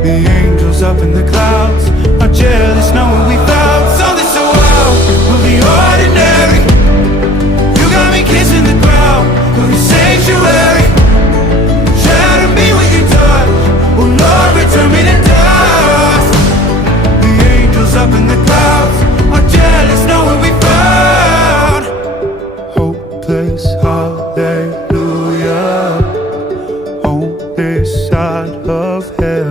The angels up in the clouds are jealous knowing we found something so wild. We'll be all